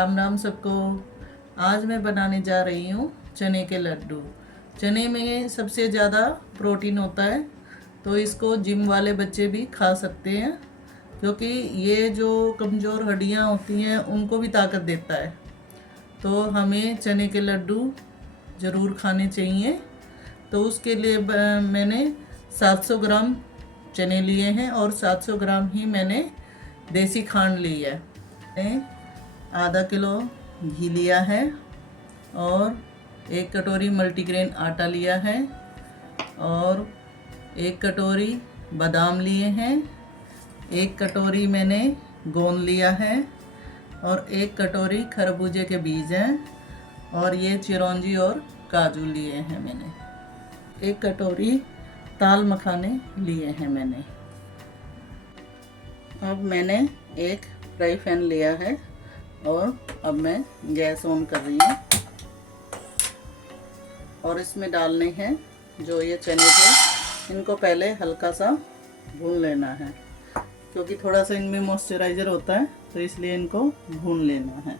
राम राम सबको। आज मैं बनाने जा रही हूँ चने के लड्डू। चने में सबसे ज़्यादा प्रोटीन होता है, तो इसको जिम वाले बच्चे भी खा सकते हैं, क्योंकि ये जो कमज़ोर हड्डियाँ होती हैं उनको भी ताकत देता है। तो हमें चने के लड्डू ज़रूर खाने चाहिए। तो उसके लिए मैंने 700 ग्राम चने लिए हैं और 700 ग्राम ही मैंने देसी खांड ली है। मैंने आधा किलो घी लिया है और 1 कटोरी मल्टीग्रेन आटा लिया है और 1 कटोरी बादाम लिए हैं, 1 कटोरी मैंने गोंद लिया है और 1 कटोरी खरबूजे के बीज हैं और ये चिरौंजी और काजू लिए हैं मैंने। 1 कटोरी ताल मखाने लिए हैं मैंने। अब मैंने एक फ्राई पैन लिया है और अब मैं गैस ऑन कर रही हूँ और इसमें डालने हैं जो ये चने थे, इनको पहले हल्का सा भून लेना है, क्योंकि थोड़ा सा इनमें मॉइस्चराइज़र होता है, तो इसलिए इनको भून लेना है।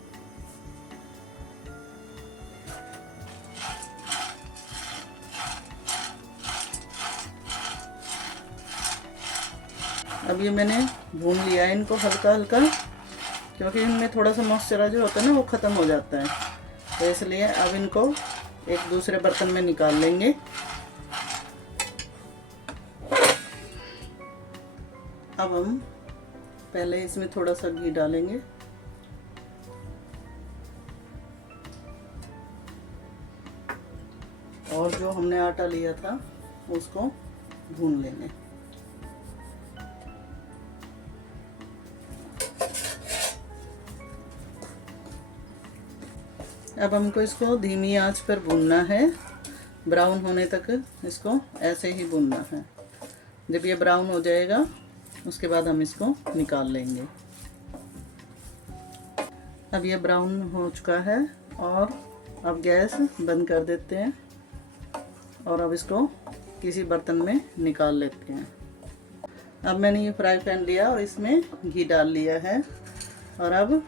अब ये मैंने भून लिया है इनको हल्का हल्का, क्योंकि इनमें थोड़ा सा मॉइस्चराइज़र होता है ना, वो ख़त्म हो जाता है, तो इसलिए अब इनको एक दूसरे बर्तन में निकाल लेंगे। अब हम पहले इसमें थोड़ा सा घी डालेंगे और जो हमने आटा लिया था उसको भून लेंगे। अब हमको इसको धीमी आंच पर भूनना है, ब्राउन होने तक इसको ऐसे ही भूनना है। जब ये ब्राउन हो जाएगा उसके बाद हम इसको निकाल लेंगे। अब ये ब्राउन हो चुका है और अब गैस बंद कर देते हैं और अब इसको किसी बर्तन में निकाल लेते हैं। अब मैंने ये फ्राई पैन लिया और इसमें घी डाल लिया है और अब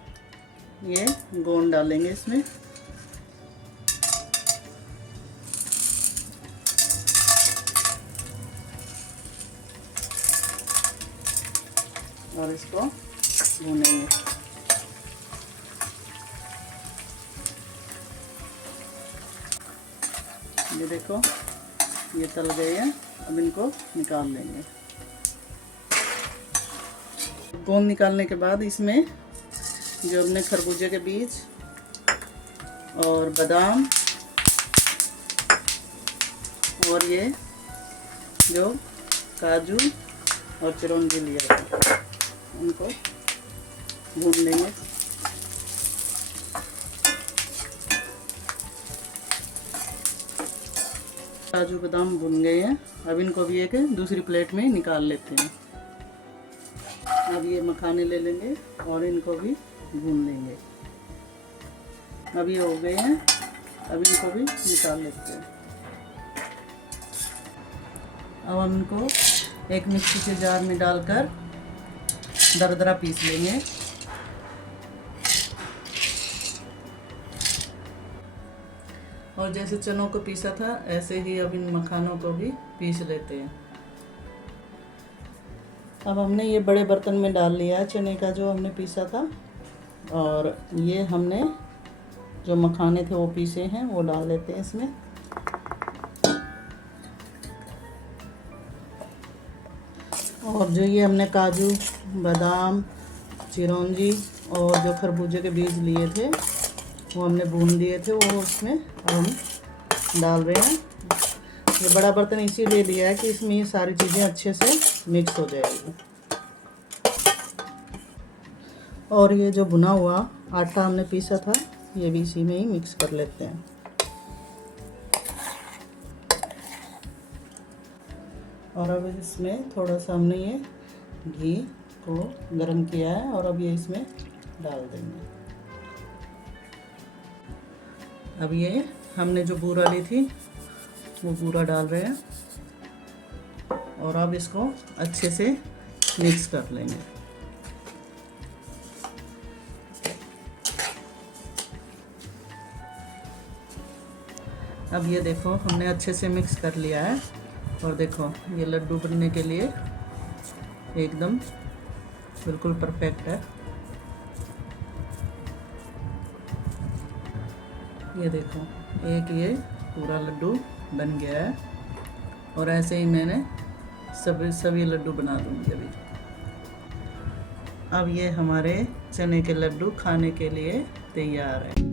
ये गोंद डालेंगे इसमें। और इसको भूनेंगे। ये देखो ये तल गए हैं, अब इनको निकाल लेंगे। गोंद निकालने के बाद इसमें जो हमने खरबूजे के बीज और बादाम और ये जो काजू और चिरौंजी लिया है उनको भून लेंगे। काजू बादाम भून गए हैं, अब इनको भी एक दूसरी प्लेट में निकाल लेते हैं। अब ये मखाने ले लेंगे और इनको भी भून लेंगे। अब ये हो गए हैं, अब इनको भी निकाल लेते हैं। अब हम इनको एक मिक्सी के जार में डालकर दरदरा पीस लेंगे। और जैसे चनों को पीसा था ऐसे ही अब इन मखानों को भी पीस लेते हैं। अब हमने ये बड़े बर्तन में डाल लिया है चने का जो हमने पीसा था, और ये हमने जो मखाने थे वो पीसे हैं वो डाल लेते हैं इसमें। और जो ये हमने काजू बादाम चिरौंजी और जो खरबूजे के बीज लिए थे वो हमने भून लिए थे, वो उसमें अब हम डाल रहे हैं। ये बड़ा बर्तन इसीलिए लिया है कि इसमें ये सारी चीज़ें अच्छे से मिक्स हो जाएगी। और ये जो भुना हुआ आटा हमने पीसा था ये भी इसी में ही मिक्स कर लेते हैं। और अब इसमें थोड़ा सा हमने ये घी को गरम किया है और अब ये इसमें डाल देंगे। अब ये हमने जो बूरा ली थी वो बूरा डाल रहे हैं और अब इसको अच्छे से मिक्स कर लेंगे। अब ये देखो हमने अच्छे से मिक्स कर लिया है और देखो ये लड्डू बनने के लिए एकदम बिल्कुल परफेक्ट है। ये देखो एक ये पूरा लड्डू बन गया है और ऐसे ही मैंने सभी लड्डू बना दूँगी अभी। अब ये हमारे चने के लड्डू खाने के लिए तैयार है।